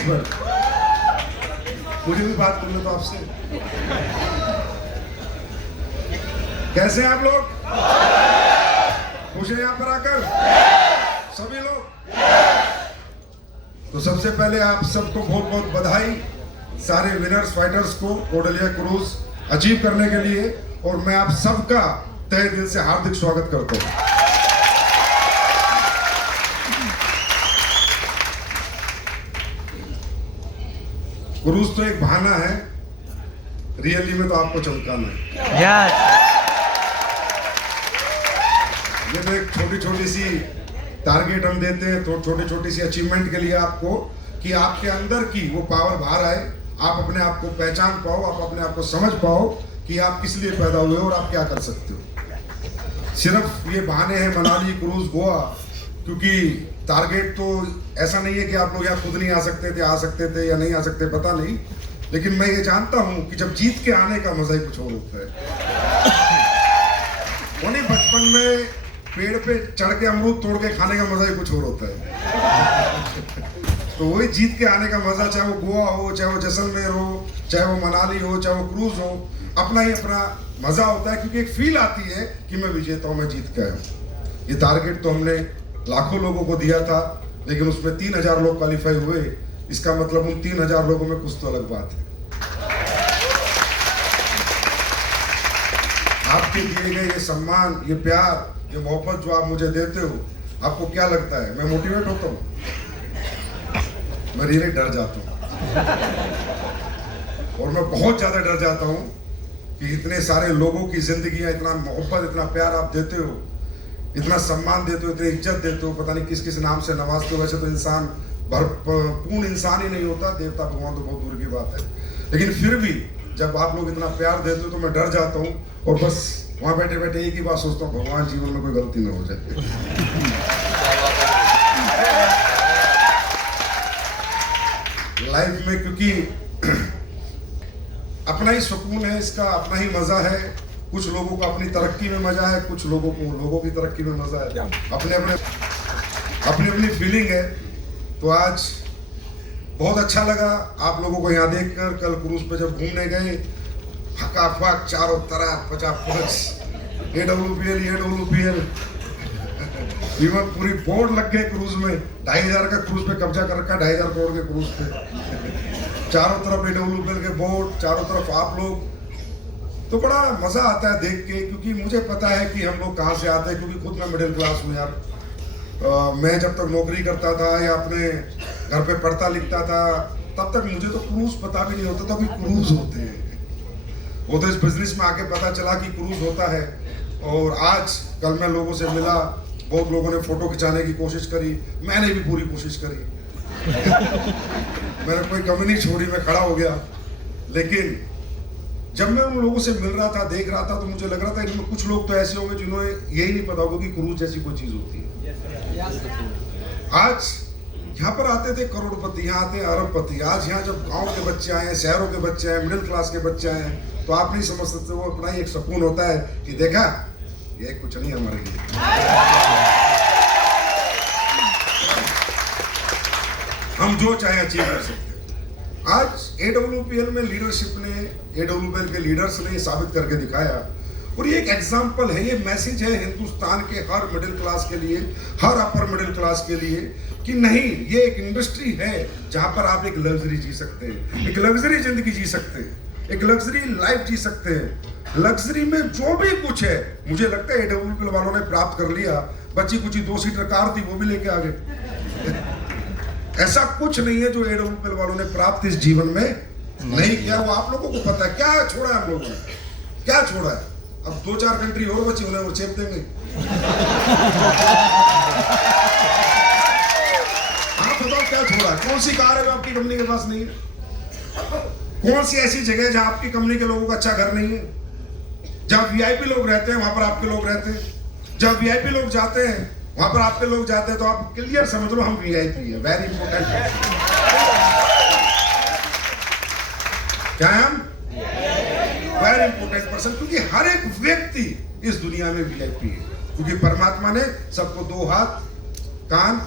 Please बैठ, मुझे भी बात करना तो आपसे। कैसे हैं आप लोग? खुश हैं यहाँ पर आकर सभी लोग? तो सबसे पहले आप सबको बहुत बहुत बधाई, सारे विनर्स फाइटर्स को कोर्डेलिया क्रूज अचीव करने के लिए, और मैं आप सबका तहे दिल से हार्दिक स्वागत करता हूं। क्रूज तो एक बहाना है, रियली में तो आपको चमकाना है। ये तो एक छोटी छोटी सी टारगेट हम देते हैं, तो छोटी छोटी सी अचीवमेंट के लिए आपको, कि आपके अंदर की वो पावर बाहर आए, आप अपने आप को पहचान पाओ, आप अपने आप को समझ पाओ कि आप किस लिए पैदा हुए और आप क्या कर सकते हो। सिर्फ ये बहाने हैं मनाली, क्रूज, गोवा, क्योंकि टारगेट तो ऐसा नहीं है कि आप लोग यहाँ खुद नहीं आ सकते थे, आ सकते थे या नहीं आ सकते पता नहीं, लेकिन मैं ये जानता हूँ कि जब जीत के आने का मजा ही कुछ और होता है। उन्हीं बचपन में पेड़ पे चढ़ के अमरूद तोड़ के खाने का मजा ही कुछ और होता है। तो वही जीत के आने का मजा, चाहे वो गोवा हो, चाहे वो जैसलमेर हो, चाहे वो मनाली हो, चाहे वो क्रूज हो, अपना ही अपना मजा होता है, क्योंकि एक फील आती है कि मैं विजेता हूँ, मैं जीत के आया हूँ। ये टारगेट तो हमने लाखों लोगों को दिया था, लेकिन उसमें 3000 लोग क्वालिफाई हुए। इसका मतलब उन 3000 लोगों में कुछ तो अलग बात है। आपके दिए गए ये सम्मान, ये प्यार, ये मोहब्बत जो आप मुझे देते हो, आपको क्या लगता है मैं मोटिवेट होता हूँ? मैं रियली डर जाता हूँ, और मैं बहुत ज्यादा डर जाता हूँ कि इतने सारे लोगों की जिंदगियां, इतना मोहब्बत, इतना प्यार आप देते हो, इतना सम्मान देते हो, इतनी इज्जत देते हो, पता नहीं किस किस नाम से नवाजते हो। वैसे तो इंसान पूर्ण इंसान ही नहीं होता, देवता भगवान तो बहुत दूर की बात है, लेकिन फिर भी जब आप लोग इतना प्यार देते हो तो मैं डर जाता हूँ, और बस वहां बैठे बैठे एक ही बात सोचता हूँ, भगवान जीवन में कोई गलती ना हो जाए। लाइफ में क्योंकि अपना ही सुकून है, इसका अपना ही मजा है। कुछ लोगों को अपनी तरक्की में मजा है, कुछ लोगों को लोगों की तरक्की में मजा है, अपनी अपनी फीलिंग है। तो आज बहुत अच्छा लगा आप लोगों को यहाँ देखकर। कल क्रूज पे जब घूमने गए, हकाफक चारों तरफ 50 AWPL इवन पूरी बोर्ड लग गए क्रूज में। 2500 का क्रूज पे कब्जा कर रखा, 2500 करोड़ के क्रूज पे, चारों तरफ AWPL के बोर्ड, चारों तरफ आप लोग। तो बड़ा मजा आता है देख के, क्योंकि मुझे पता है कि हम लोग कहाँ से आते हैं, क्योंकि खुद मैं मिडिल क्लास हूँ यार। मैं जब तक नौकरी करता था या अपने घर पे पढ़ता लिखता था, तब तक मुझे तो क्रूज पता भी नहीं होता था, अभी क्रूज होते हैं। वो तो इस बिजनेस में आके पता चला कि क्रूज होता है। और आज कल मैं लोगों से मिला, बहुत लोगों ने फोटो खिंचाने की कोशिश करी, मैंने भी पूरी कोशिश करी। मैंने कोई कमी नहीं छोड़ी, मैं खड़ा हो गया। लेकिन जब मैं उन लोगों से मिल रहा था, देख रहा था, तो मुझे लग रहा था इनमें कुछ लोग तो ऐसे होंगे जिन्होंने यही नहीं पता होगा कि क्रूज जैसी कोई चीज होती है। आज यहाँ पर आते थे करोड़पति, यहाँ आते हैं अरबपति। आज यहाँ जब गांव के बच्चे आए, शहरों के बच्चे आए, मिडिल क्लास के बच्चे आए, तो आप नहीं समझ सकते। वो अपना ही एक सुकून होता है कि देखा ये कुछ नहीं हमारे लिए। हम जो चाहे अचीव कर सकते हैं। आज AWPL में लीडरशिप ने, AWPL के लीडर्स ने साबित करके दिखाया, और ये एक एग्जाम्पल है, ये मैसेज है हिंदुस्तान के हर मिडिल क्लास के लिए, हर अपर मिडिल क्लास के लिए, कि नहीं, ये एक इंडस्ट्री है जहां पर आप एक लग्जरी जी सकते हैं, एक लग्जरी जिंदगी जी सकते हैं, एक लग्जरी लाइफ जी सकते हैं। लग्जरी में जो भी कुछ है, मुझे लगता है AWPL वालों ने प्राप्त कर लिया। बच्ची कुछ 2 सीटर कार थी, वो भी लेके आ गए। ऐसा कुछ नहीं है जो AWPL वालों ने प्राप्त इस जीवन में नहीं किया। वो आप लोगों को पता है क्या छोड़ा है हम लोगों ने, क्या छोड़ा है। अब 2-4 कंट्री और बची, उन्हें वो चेप देंगे। आप बताओ क्या छोड़ा है? कौन सी कार है जो आपकी कंपनी के पास नहीं है? कौन सी ऐसी जगह है जहां आपकी कंपनी के लोगों का अच्छा घर नहीं है, जहां VIP लोग रहते हैं वहां पर आपके लोग रहते हैं, जहां VIP लोग जाते हैं वहां पर आपके लोग जाते हैं। तो आप क्लियर समझ लो, हम VIP है। वेरी इंपॉर्टेंट है। क्या है हम? वेरी इंपॉर्टेंट पर्सन, क्योंकि हर एक व्यक्ति इस दुनिया में VIP है, क्योंकि परमात्मा ने सबको 2 हाथ, कान,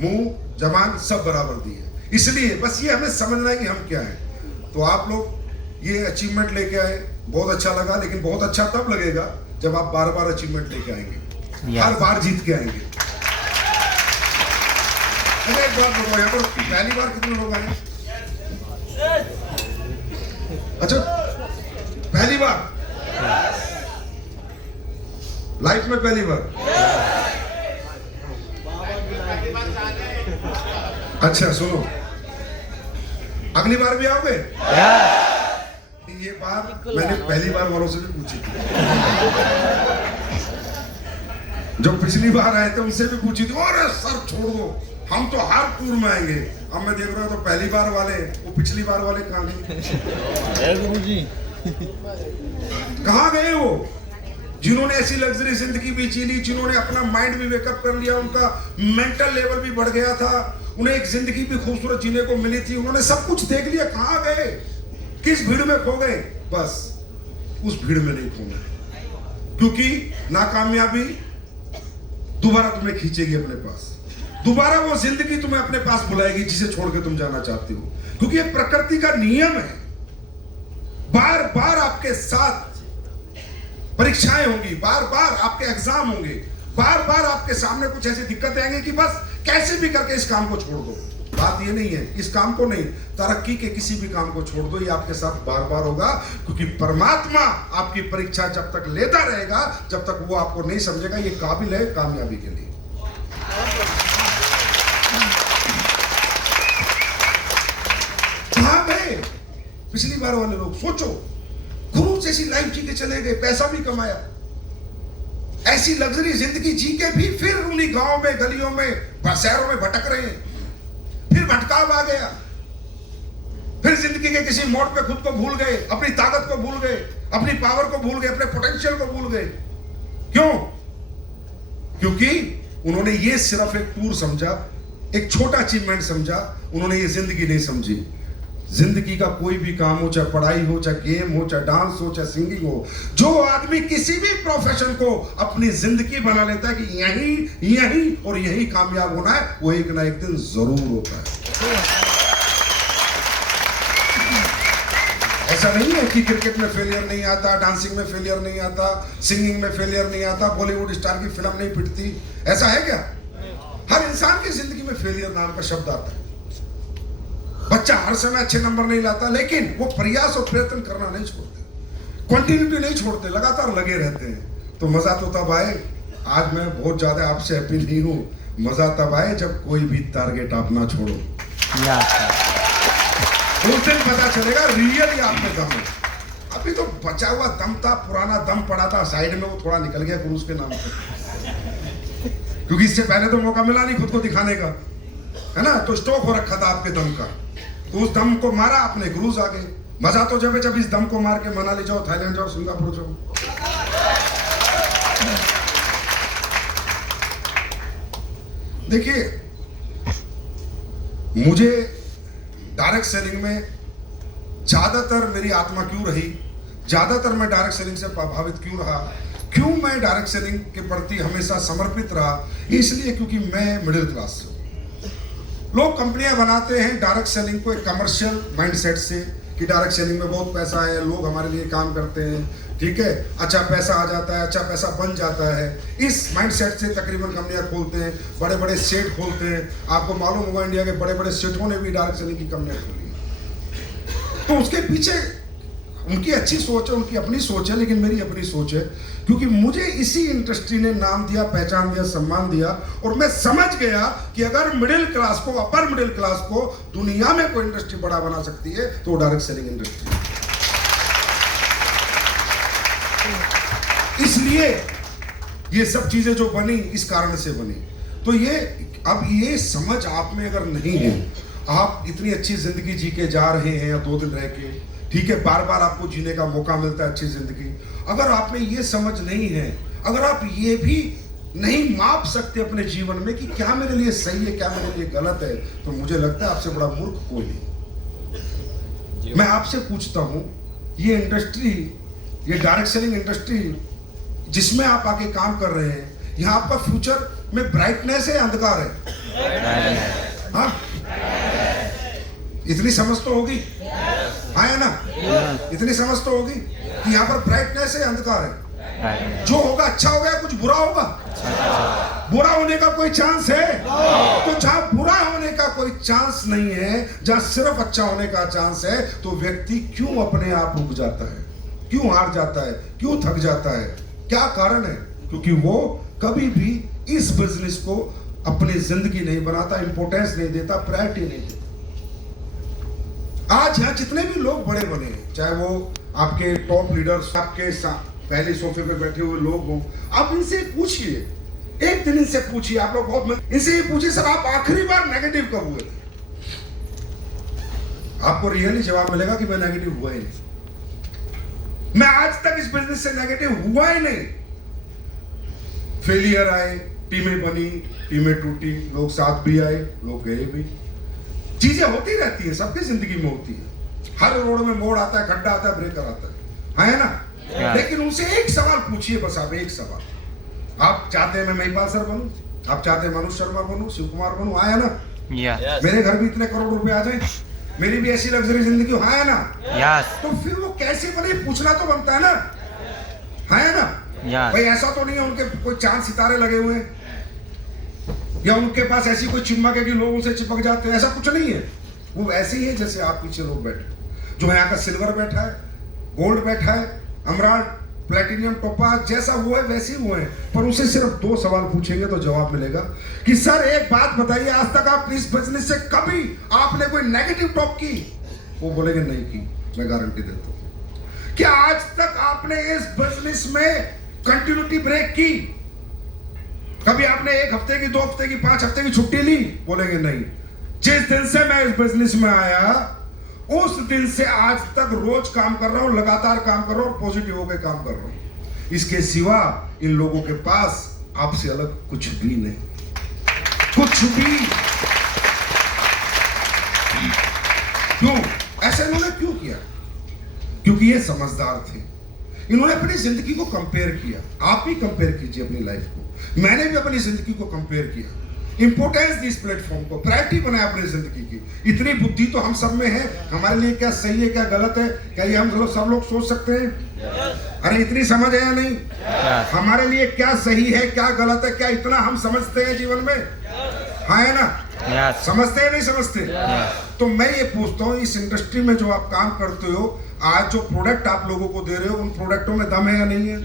मुंह, जबान सब बराबर दी है। इसलिए बस ये हमें समझना है कि हम क्या है। तो आप लोग ये अचीवमेंट लेके आए, बहुत अच्छा लगा, लेकिन बहुत अच्छा तब लगेगा जब आप बार बार अचीवमेंट लेके आएंगे, हर बार जीत के आएंगे। एक बात बताओ, यहाँ पर पहली बार कितने लोग आए? अच्छा, पहली बार लाइफ में, पहली बार। अच्छा सुनो, अगली बार भी आओगे? ये बात मैंने पहली बार वालों से भी पूछी थी, जो पिछली बार आए थे उनसे भी पूछी थी, अरे सर छोड़ दो, हम तो हर टूर में आएंगे। अब मैं देख रहा हूं तो पहली बार वाले, वो पिछली बार वाले कहाँ गए? गुरुजी कहाँ गए वो, जिन्होंने ऐसी लग्जरी जिंदगी भी जी ली, जिन्होंने अपना माइंड भी वेकअप कर लिया, उनका मेंटल लेवल भी बढ़ गया था, उन्हें एक जिंदगी भी खूबसूरत जीने को मिली थी, उन्होंने सब कुछ देख लिया, कहाँ गए? किस भीड़ में खो गए? बस उस भीड़ में नहीं खोना, क्योंकि नाकामयाबी दोबारा तुम्हें खींचेगी अपने पास, दोबारा वो जिंदगी तुम्हें अपने पास बुलाएगी जिसे छोड़ के तुम जाना चाहते हो, क्योंकि ये प्रकृति का नियम है। बार बार आपके साथ परीक्षाएं होंगी, बार बार आपके एग्जाम होंगे, बार बार आपके सामने कुछ ऐसी दिक्कतें आएंगी कि बस कैसे भी करके इस काम को छोड़ दो। बात ये नहीं है, इस काम को नहीं, तरक्की के किसी भी काम को छोड़ दो, ये आपके साथ बार बार होगा, क्योंकि परमात्मा आपकी परीक्षा जब तक लेता रहेगा, जब तक वो आपको नहीं समझेगा ये काबिल है कामयाबी के लिए। कहां गए पिछली बार वाले लोग? सोचो, गुरु जैसी लाइफ जी के चले गए, पैसा भी कमाया, ऐसी लग्जरी जिंदगी जी के भी फिर उन्हीं गांव में, गलियों में, शहरों में भटक रहे हैं, फिर भटकाव आ गया, फिर जिंदगी के किसी मोड़ पे खुद को भूल गए, अपनी ताकत को भूल गए, अपनी पावर को भूल गए, अपने पोटेंशियल को भूल गए। क्यों? क्योंकि उन्होंने ये सिर्फ एक टूर समझा, एक छोटा अचीवमेंट समझा, उन्होंने ये जिंदगी नहीं समझी। जिंदगी का कोई भी काम हो, चाहे पढ़ाई हो, चाहे गेम हो, चाहे डांस हो, चाहे सिंगिंग हो, जो आदमी किसी भी प्रोफेशन को अपनी जिंदगी बना लेता है कि यही और यही कामयाब होना है, वो एक ना एक दिन जरूर होता है। ऐसा नहीं है कि क्रिकेट में फेलियर नहीं आता, डांसिंग में फेलियर नहीं आता, सिंगिंग में फेलियर नहीं आता, बॉलीवुड स्टार की फिल्म नहीं पिटती, ऐसा है क्या? हर इंसान की जिंदगी में फेलियर नाम का शब्द आता है। बच्चा हर समय अच्छे नंबर नहीं लाता, लेकिन वो प्रयास और प्रयत्न करना नहीं छोड़ते, कंटिन्यूटी नहीं छोड़ते, लगातार लगे रहते हैं। तो मजा तो तब आए, आज मैं बहुत ज्यादा आपसे हैप्पी नहीं हूँ, मजा तब आए जब कोई भी टारगेट आप ना छोड़ो, उस दिन पता चलेगा रियली आप में दम है। अभी तो बचा हुआ दम था, पुराना दम पड़ा था साइड में, वो थोड़ा निकल गया क्रूज के नाम पर, क्योंकि इससे पहले तो मौका मिला नहीं खुद को दिखाने का, है ना? तो स्टॉक हो रखा था आपके दम का, तो उस दम को मारा आपने, क्रूज आ गए। मजा तो जब है जब इस दम को मार के मनाली जाओ, थाईलैंड जाओ, सिंगापुर जाओ। देखिए, मुझे डायरेक्ट सेलिंग में ज्यादातर मेरी आत्मा क्यों रही, ज्यादातर मैं डायरेक्ट सेलिंग से प्रभावित क्यों रहा, क्यों मैं डायरेक्ट सेलिंग के प्रति हमेशा समर्पित रहा? इसलिए क्योंकि मैं मिडिल क्लास से हूं। लोग कंपनियां बनाते हैं डायरेक्ट सेलिंग को एक कमर्शियल माइंडसेट से कि डायरेक्ट सेलिंग में बहुत पैसा है, लोग हमारे लिए काम करते हैं, ठीक है, अच्छा पैसा आ जाता है, अच्छा पैसा बन जाता है। इस माइंडसेट से तकरीबन कंपनियां खोलते हैं, बड़े बड़े सेट खोलते हैं। आपको मालूम होगा इंडिया के बड़े बड़े सेठों ने भी डायरेक्ट सेलिंग की कंपनियां खोली हैं। तो उसके पीछे उनकी अच्छी सोच है, उनकी अपनी सोच है, लेकिन मेरी अपनी सोच है, क्योंकि मुझे इसी इंडस्ट्री ने नाम दिया, पहचान दिया, सम्मान दिया, और मैं समझ गया कि अगर मिडिल क्लास को, अपर मिडिल क्लास को दुनिया में कोई इंडस्ट्री बड़ा बना सकती है तो वो डायरेक्ट सेलिंग इंडस्ट्री है। इसलिए ये सब चीजें जो बनी इस कारण से बनी। तो ये अब ये समझ आप में अगर नहीं है, आप इतनी अच्छी जिंदगी जी के जा रहे हैं या 2 दिन रह के, ठीक है, बार बार आपको जीने का मौका मिलता है अच्छी जिंदगी, अगर आप में ये समझ नहीं है, अगर आप ये भी नहीं माप सकते अपने जीवन में कि क्या मेरे लिए सही है, क्या मेरे लिए गलत है, तो मुझे लगता है आपसे बड़ा मूर्ख कोई नहीं। मैं आपसे पूछता हूं, ये इंडस्ट्री, ये डायरेक्ट सेलिंग इंडस्ट्री जिसमें आप आके काम कर रहे हैं, यहाँ आपका फ्यूचर में ब्राइटनेस है, अंधकार है? हाँ, इतनी समझ तो होगी, हाँ है ना? इतनी समझ तो होगी कि यहाँ पर ब्राइटनेस है, अंधकार है। जो होगा अच्छा होगा या कुछ बुरा होगा? बुरा होने का कोई चांस है? तो जहां बुरा होने का कोई चांस नहीं है, जहां सिर्फ अच्छा होने का चांस है, तो व्यक्ति क्यों अपने आप रुक जाता है, क्यों हार जाता है, क्यों थक जाता है? क्या कारण है? क्योंकि वो कभी भी इस बिजनेस को अपनी जिंदगी नहीं बनाता, इंपोर्टेंस नहीं देता, प्रायोरिटी नहीं देता। आज यहाँ जितने भी लोग बड़े बने हैं, चाहे वो आपके टॉप लीडर्स, आपके पहले सोफे पे बैठे हुए लोग हों, आप इनसे पूछिए, एक दिन इनसे पूछिए, आप लोग बहुत इनसे ये पूछिए, सर आप आखिरी बार नेगेटिव कब हुए थे? आपको रियली जवाब मिलेगा कि मैं नेगेटिव हुआ ही नहीं, मैं आज तक इस बिजनेस से नेगेटिव हुआ ही नहीं। फेलियर आए, टीमें बनी, टीमें टूटी, लोग साथ भी आए, लोग गए भी, चीजें होती रहती है, सबकी जिंदगी में होती है। हर रोड में मोड़ आता है, खड्डा आता है, ब्रेकर आता है ना? लेकिन उनसे एक सवाल पूछिए, बस आप एक सवाल, आप चाहते हैं मैं महिपाल सर बनूं, आप चाहते हैं मनोज शर्मा बनूं, शिव कुमार बनूं, आया ना? मेरे घर भी इतने करोड़ रुपए आ जाए, मेरी भी ऐसी लग्जरी जिंदगी हो, है ना? तो फिर वो कैसे बने, पूछना तो बनता है ना, है ना? भाई ऐसा तो नहीं है उनके कोई चांद सितारे लगे हुए हैं, या उनके पास ऐसी कोई चिमक है कि लोग उनसे चिपक जाते हैं, ऐसा कुछ नहीं है। वो ऐसे ही है जैसे आप पीछे लोग बैठे, जो यहाँ का सिल्वर बैठा है, गोल्ड बैठा है, अमराल्ड, प्लेटिनियम, टोपाज, जैसा वो है वैसे ही वो है। पर उनसे सिर्फ 2 सवाल पूछेंगे तो जवाब मिलेगा कि सर एक बात बताइए, आज तक आप इस बिजनेस से कभी आपने कोई नेगेटिव टॉक की? वो बोलेंगे नहीं की, मैं गारंटी देता हूँ। क्या आज तक आपने इस बिजनेस में कंटिन्यूटी ब्रेक की? कभी आपने 1 हफ्ते की, 2 हफ्ते की, 5 हफ्ते की छुट्टी ली? बोलेंगे नहीं। जिस दिन से मैं इस बिजनेस में आया उस दिन से आज तक रोज काम कर रहा हूं, लगातार काम कर रहा हूं, पॉजिटिव होकर काम कर रहा हूं। इसके सिवा इन लोगों के पास आपसे अलग कुछ भी नहीं, कुछ भी। क्यों ऐसा इन्होंने क्यों किया? क्योंकि ये समझदार थे, इन्होंने अपनी जिंदगी को कंपेयर किया। आप भी कंपेयर कीजिए अपनी लाइफ को, मैंने भी अपनी जिंदगी को कंपेयर किया, इंपोर्टेंस दी इस प्लेटफॉर्म को, प्रायोरिटी बनाया अपनी जिंदगी की। इतनी बुद्धि तो हम सब में है, हमारे लिए क्या सही है क्या गलत है, क्या ये हम सब लोग सोच सकते हैं? अरे इतनी समझ है या नहीं? हमारे लिए क्या सही है क्या गलत है, क्या इतना हम समझते हैं जीवन में? हाँ है ना? समझते हैं नहीं समझते? तो मैं ये पूछता हूँ, इस इंडस्ट्री में जो आप काम करते हो, आज जो प्रोडक्ट आप लोगों को दे रहे हो, उन प्रोडक्टों में दम है या नहीं है?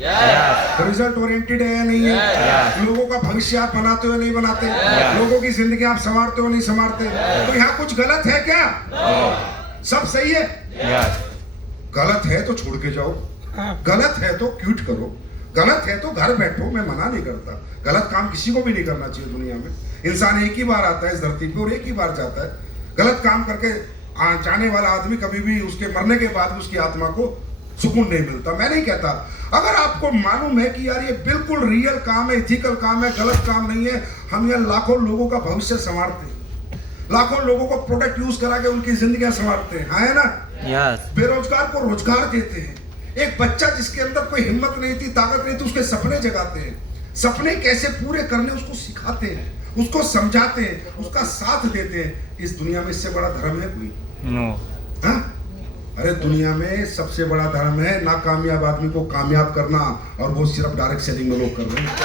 रिजल्ट ओरिएंटेड है या नहीं है? लोगों का भविष्य आप बनाते हो नहीं बनाते? लोगों की जिंदगी आप संवारते हो नहीं संवारते? तो यहाँ कुछ गलत है क्या? सब सही है? गलत है तो छोड़ के जाओ, गलत है तो क्विट करो, गलत है तो घर बैठो। मैं मना नहीं करता, गलत काम किसी को भी नहीं करना चाहिए दुनिया में। इंसान एक ही बार आता है इस धरती पे और एक ही बार जाता है। गलत काम करके जाने वाला आदमी कभी भी उसके मरने के बाद उसकी आत्मा को सुकून नहीं मिलता। मैं नहीं कहता, अगर आपको मालूम है कि यार ये बिल्कुल रियल काम है, इथिकल काम है, गलत काम नहीं है, हम यहाँ लाखों लोगों का भविष्य संवारते हैं, लाखों लोगों को प्रोडक्ट यूज करा के उनकी जिंदगियां संवारते हैं, है ना? बेरोजगार को रोजगार देते हैं। एक बच्चा जिसके अंदर कोई हिम्मत नहीं थी, ताकत नहीं थी, उसके सपने जगाते हैं, सपने कैसे पूरे करने उसको सिखाते हैं, उसको समझाते हैं, उसका साथ देते हैं। इस दुनिया में इससे बड़ा धर्म है कोई? हाँ? अरे दुनिया में सबसे बड़ा धर्म है नाकामयाब आदमी को कामयाब करना, और वो सिर्फ डायरेक्ट सेलिंग में लोग कर रहे हैं।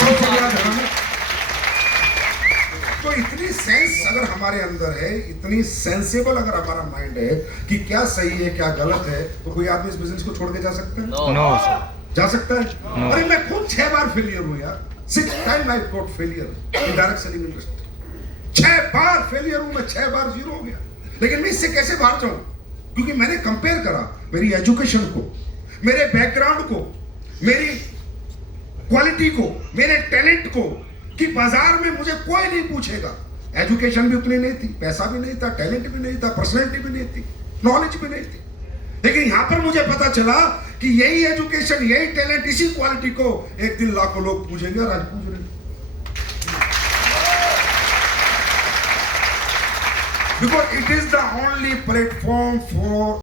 सबसे बड़ा धर्म है। तो इतनी सेंस अगर हमारे अंदर है, इतनी सेंसेबल अगर हमारा माइंड है कि क्या सही है क्या गलत है, तो कोई आदमी इस बिजनेस को छोड़ के जा सकता है? नो जा सकता है? अरे मैं खुद 6 बार फेलियर हूँ यार, 6 time I got failure in direct selling industry. 6 bar failure हूँ मैं, 6 बार जीरो हो गया। लेकिन मैं इससे कैसे बाहर जाऊं? क्योंकि मैंने कंपेयर करा मेरी एजुकेशन को, मेरे बैकग्राउंड को, मेरी क्वालिटी को, मेरे टैलेंट को, कि बाजार में मुझे कोई नहीं पूछेगा। एजुकेशन भी उतनी नहीं थी, पैसा भी नहीं था, टैलेंट भी नहीं था, पर्सनैलिटी भी नहीं थी, नॉलेज भी नहीं थी। लेकिन यहां पर मुझे पता चला कि यही एजुकेशन, यही टैलेंट, इसी क्वालिटी को एक दिन लाखों लोग पूछेंगे, और आज पूछ रहे हैं। Because it is the only platform for